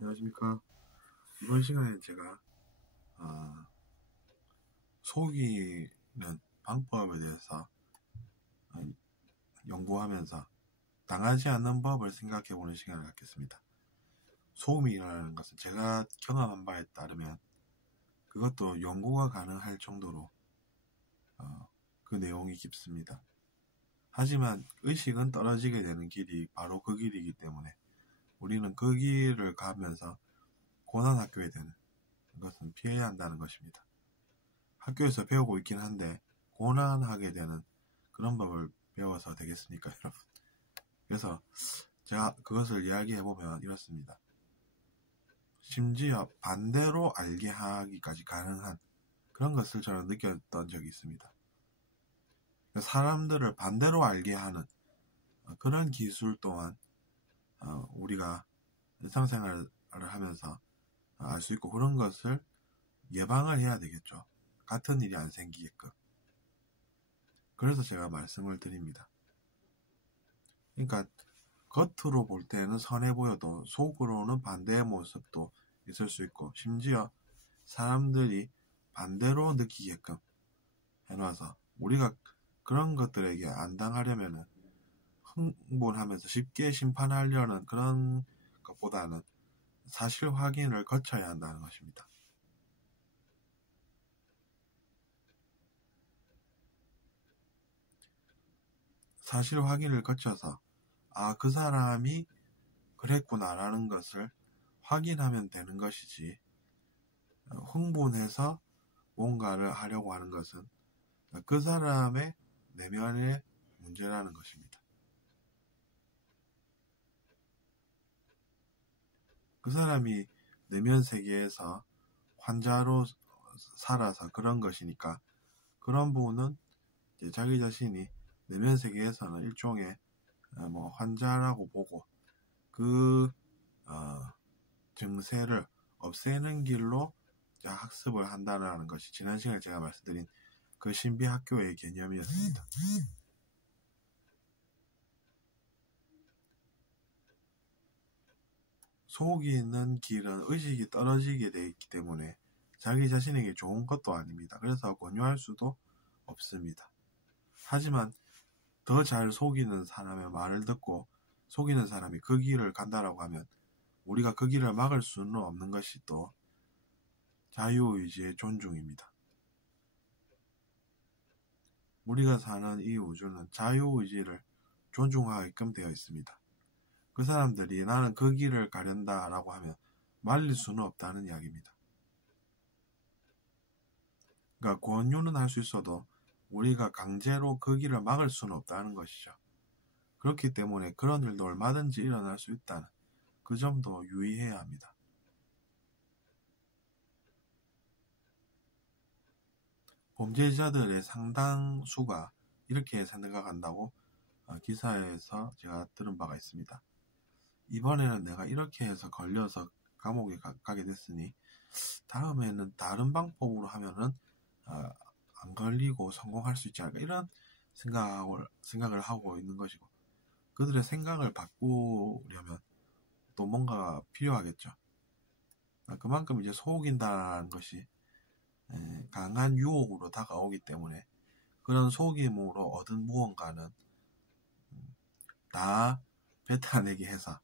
안녕하십니까. 이번 시간에 제가 속이는 방법에 대해서 연구하면서 당하지 않는 법을 생각해보는 시간을 갖겠습니다. 속음이라는 것은 제가 경험한 바에 따르면 그것도 연구가 가능할 정도로 그 내용이 깊습니다. 하지만 의식은 떨어지게 되는 길이 바로 그 길이기 때문에 우리는 그 길을 가면서 고난학교에 되는 것은 피해야 한다는 것입니다. 학교에서 배우고 있긴 한데 고난하게 되는 그런 법을 배워서 되겠습니까, 여러분? 그래서 제가 그것을 이야기해보면 이렇습니다. 심지어 반대로 알게 하기까지 가능한 그런 것을 저는 느꼈던 적이 있습니다. 사람들을 반대로 알게 하는 그런 기술 또한 우리가 일상생활을 하면서 알 수 있고 그런 것을 예방을 해야 되겠죠. 같은 일이 안 생기게끔. 그래서 제가 말씀을 드립니다. 그러니까 겉으로 볼 때는 선해 보여도 속으로는 반대의 모습도 있을 수 있고 심지어 사람들이 반대로 느끼게끔 해놔서 우리가 그런 것들에게 안 당하려면 흥분하면서 쉽게 심판하려는 그런 것보다는 사실 확인을 거쳐야 한다는 것입니다. 사실 확인을 거쳐서 그 사람이 그랬구나라는 것을 확인하면 되는 것이지 흥분해서 뭔가를 하려고 하는 것은 그 사람의 내면의 문제라는 것입니다. 그 사람이 내면 세계에서 환자로 살아서 그런 것이니까 그런 부분은 이제 자기 자신이 내면 세계에서는 일종의 환자라고 보고 그 증세를 없애는 길로 학습을 한다는 것이 지난 시간에 제가 말씀드린 그 신비학교의 개념이었습니다. 속이는 길은 의식이 떨어지게 되어 있기 때문에 자기 자신에게 좋은 것도 아닙니다. 그래서 권유할 수도 없습니다. 하지만 더 잘 속이는 사람의 말을 듣고 속이는 사람이 그 길을 간다라고 하면 우리가 그 길을 막을 수는 없는 것이 또 자유의지의 존중입니다. 우리가 사는 이 우주는 자유의지를 존중하게끔 되어 있습니다. 그 사람들이 나는 그 길을 가련다라고 하면 말릴 수는 없다는 이야기입니다. 그러니까 권유는 할 수 있어도 우리가 강제로 그 길을 막을 수는 없다는 것이죠. 그렇기 때문에 그런 일도 얼마든지 일어날 수 있다는 그 점도 유의해야 합니다. 범죄자들의 상당수가 이렇게 생각한다고 기사에서 제가 들은 바가 있습니다. 이번에는 내가 이렇게 해서 걸려서 감옥에 가게 됐으니 다음에는 다른 방법으로 하면은 안 걸리고 성공할 수 있지 않을까 이런 생각을 하고 있는 것이고 그들의 생각을 바꾸려면 또 뭔가 필요하겠죠. 그만큼 이제 속인다는 것이 강한 유혹으로 다가오기 때문에 그런 속임으로 얻은 무언가는 다 뱉어내게 해서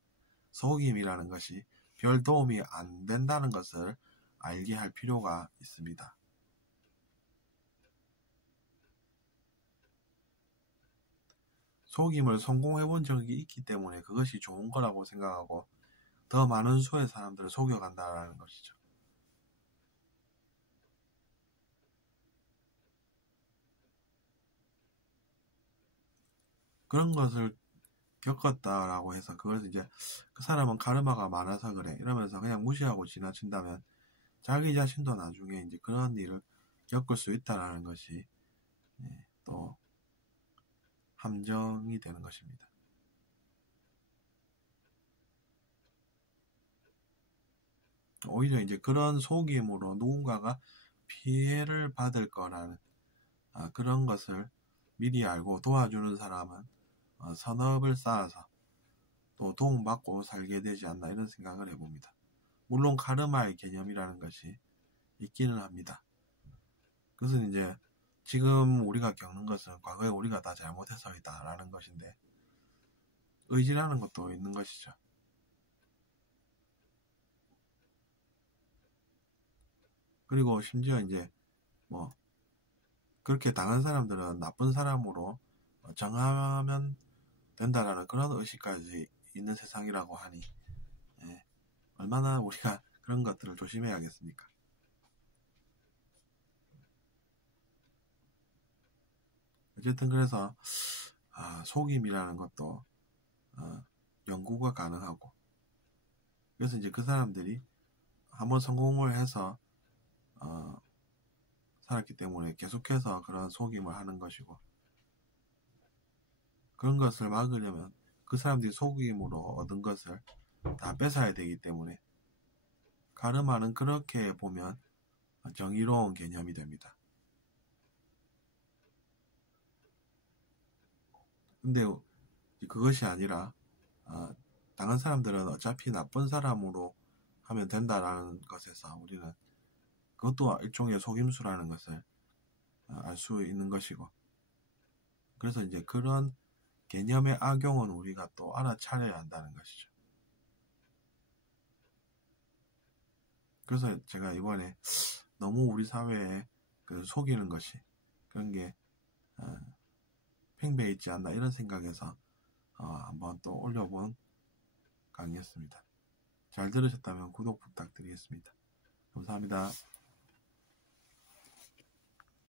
속임이라는 것이 별 도움이 안 된다는 것을 알게 할 필요가 있습니다. 속임을 성공해 본 적이 있기 때문에 그것이 좋은 거라고 생각하고 더 많은 수의 사람들을 속여간다는 것이죠. 그런 것을 겪었다라고 해서 그것을 이제 그 사람은 카르마가 많아서 그래 이러면서 그냥 무시하고 지나친다면 자기 자신도 나중에 이제 그런 일을 겪을 수 있다라는 것이 또 함정이 되는 것입니다. 오히려 이제 그런 속임으로 누군가가 피해를 받을 거라는 그런 것을 미리 알고 도와주는 사람은 선업을 쌓아서 또 도움받고 살게 되지 않나 이런 생각을 해봅니다. 물론 카르마의 개념이라는 것이 있기는 합니다. 그것은 이제 지금 우리가 겪는 것은 과거에 우리가 다 잘못해서이다 라는 것인데, 의지라는 것도 있는 것이죠. 그리고 심지어 이제 뭐 그렇게 당한 사람들은 나쁜 사람으로 정하면 된다라는 그런 의식까지 있는 세상이라고 하니, 예, 얼마나 우리가 그런 것들을 조심해야겠습니까? 어쨌든 그래서 속임이라는 것도 연구가 가능하고, 그래서 이제 그 사람들이 한번 성공을 해서 살았기 때문에 계속해서 그런 속임을 하는 것이고, 그런 것을 막으려면 그 사람들이 속임으로 얻은 것을 다 뺏어야 되기 때문에 카르마는 그렇게 보면 정의로운 개념이 됩니다. 근데 그것이 아니라 당한 사람들은 어차피 나쁜 사람으로 하면 된다라는 것에서 우리는 그것도 일종의 속임수라는 것을 알 수 있는 것이고, 그래서 이제 그런 개념의 악용은 우리가 또 알아차려야 한다는 것이죠. 그래서 제가 이번에 너무 우리 사회에 그 속이는 것이 그런 게 팽배해 있지 않나 이런 생각에서 한번 또 올려본 강의였습니다. 잘 들으셨다면 구독 부탁드리겠습니다. 감사합니다.